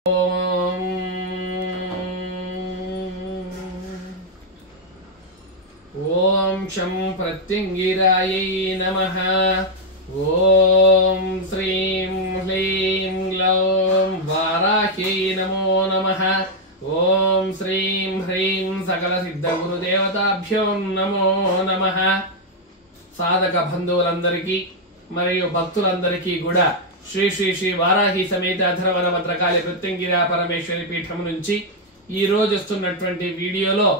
ओम शं प्रत्यंगिरायै नमः। ओम श्रीं ह्रीं ग्लौं वाराह्यै नमो नमः। ओम श्रीं ह्रीं सकल सिद्ध गुरुदेवताभ्यो नमो नमः। साधक बंधुवुलंदरिकी मरियु भक्तुलंदरिकी कूडा श्री श्री श्री वाराही समेत अधर्वण भद्रकाली प्रत्यंगिरा परमेश्वरी पीठम नुंची ఈ రోజు వస్తున్నటువంటి వీడియోలో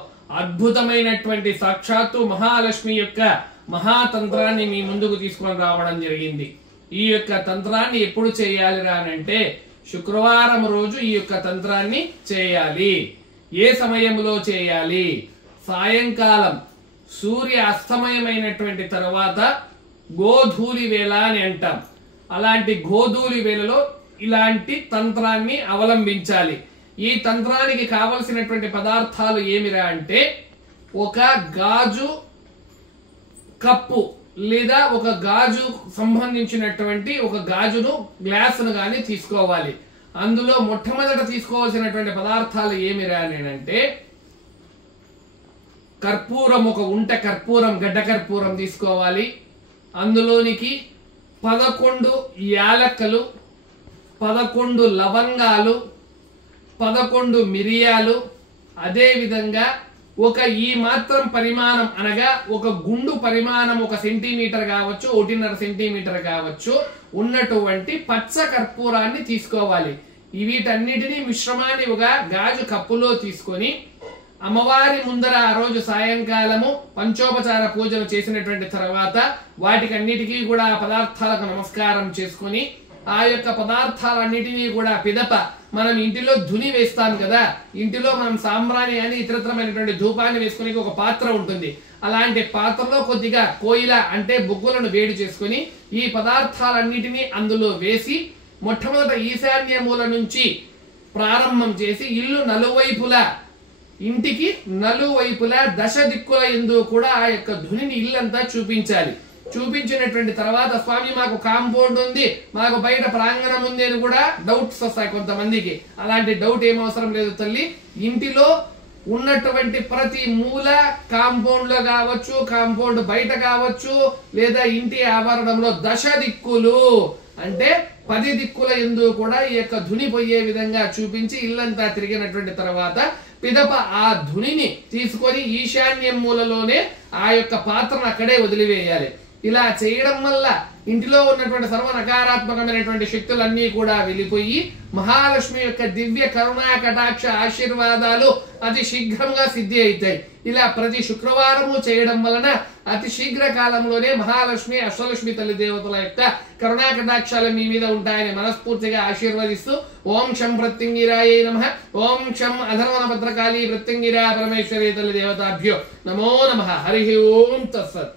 అద్భుతమైనటువంటి సాక్షాత్తు మహాలక్ష్మి యొక్క మహాతంత్రాన్ని మీ ముందుకు తీసుకొని రావడం జరిగింది। ఈ యొక్క తంత్రాన్ని ఎప్పుడు చేయాలిరా అంటే శుక్రవారం రోజు ఈ యొక్క తంత్రాన్ని చేయాలి। ఏ సమయంలో చేయాలి? సాయంకాలం సూర్య అస్తమయమైనటువంటి తర్వాత గోధూలి వేళ అని అంటాం। అలాంటి గోధూలి వేళలో ఇలాంటి తంత్రాన్ని అవలంబించాలి। ఈ తంత్రానికి కావలసినటువంటి పదార్థాలు ఏమిరా అంటే ఒక గాజు కప్పు లేదా ఒక గాజు సంబంధించినటువంటి ఒక గాజును గ్లాసును గాని తీసుకోవాలి। అందులో మొట్టమొదట తీసుకోవాల్సినటువంటి పదార్థాలు ఏమిరా అంటే కర్పూరం, ఒక ఉంట కర్పూరం, గడ్డ కర్పూరం తీసుకోవాలి। అందులోనికి 11 యాలక్కలు, 11 లవంగాలు, 11 మిరియాలు, అదే విధంగా ఒక ఈ మాత్రం పరిమాణం అనగా ఒక గుండు పరిమాణం 1 సెంటీమీటర్ కావచ్చు, 1.5 సెంటీమీటర్ కావచ్చు ఉన్నటువంటి పచ్చ కర్పూరాన్ని తీసుకోవాలి। వీటన్నిటిని మిశ్రమాన్ని ఒక గాజు కప్పులో తీసుకొని అమ్మవారి ముందర ఆ రోజు సాయంకాలము పంచోపచార పూజలు చేసినటువంటి తర్వాత వాటికి అన్నిటికీ కూడా పదార్థాలకు నమస్కారం చేసుకొని ఆ యొక్క పదార్థాలన్నిటినీ కూడా పిదప మనం ఇంటిలో ధుని వేస్తాం కదా, ఇంటిలో మనం సాంబ్రాణి అని ఇతరత్రమైనటువంటి ధూపాన్ని వేసుకునే ఒక పాత్ర ఉంటుంది। అలాంటి పాత్రలో కొద్దిగా కోయిల అంటే బొగ్గులను వేడి చేసుకొని ఈ పదార్థాలన్నిటినీ అందులో వేసి మొట్టమొదట ఈశాన్య మూల నుంచి ప్రారంభం చేసి ఇల్లు నలువైపులా, ఇంటికి నలువైపులా దశ దిక్కుల యందు కూడా ఆ యొక్క ధునిని ఇల్లంతా చూపించాలి। చూపించినటువంటి తర్వాత స్వామి మాకు కాంపౌండ్ ఉంది, మాకు బయట ప్రాంగణం ఉంది అని కూడా డౌట్స్ వస్తాయి కొంతమందికి। అలాంటి డౌట్ ఏం అవసరం లేదు తల్లి। ఇంటిలో ఉన్నటువంటి ప్రతి మూల కాంపౌండ్ లో కావచ్చు, కాంపౌండ్ బయట కావచ్చు, లేదా ఇంటి ఆవరణంలో దశ దిక్కులు అంటే 10 దిక్కుల యందు కూడా ఈ యొక్క ధుని పోయే విధంగా చూపించి ఇల్లంతా తిరిగినటువంటి తర్వాత పిదప ఆ ధునిని తీసుకొని ఈశాన్య మూలలోనే ఆ యొక్క పాత్రను అక్కడే వదిలివేయాలి। ఇలా చేయడం వల్ల ఇంటిలో ఉన్నటువంటి సర్వ నకారాత్మకమైనటువంటి శక్తులన్నీ కూడా వెళ్ళిపోయి మహాలక్ష్మి యొక్క దివ్య కరుణా కటాక్ష ఆశీర్వాదాలు అతి శీఘ్రంగా సిద్ధి అవుతాయి। ఇలా ప్రతి శుక్రవారము చేయడం వలన అతి శీఘ్ర కాలంలోనే మహాలక్ష్మి అష్టలక్ష్మి తల్లి దేవతల యొక్క కరుణా కటాక్షాలు మీ మీద ఉంటాయని మనస్ఫూర్తిగా ఆశీర్వదిస్తూ ఓం శం ప్రత్యంగిరాయై నమః। ఓం శం అధర్వణ భద్రకాళీ ప్రత్యంగిరా పరమేశ్వరీ తల్లి దేవతాభ్యో నమో నమః। హరి ఓం తత్సత్।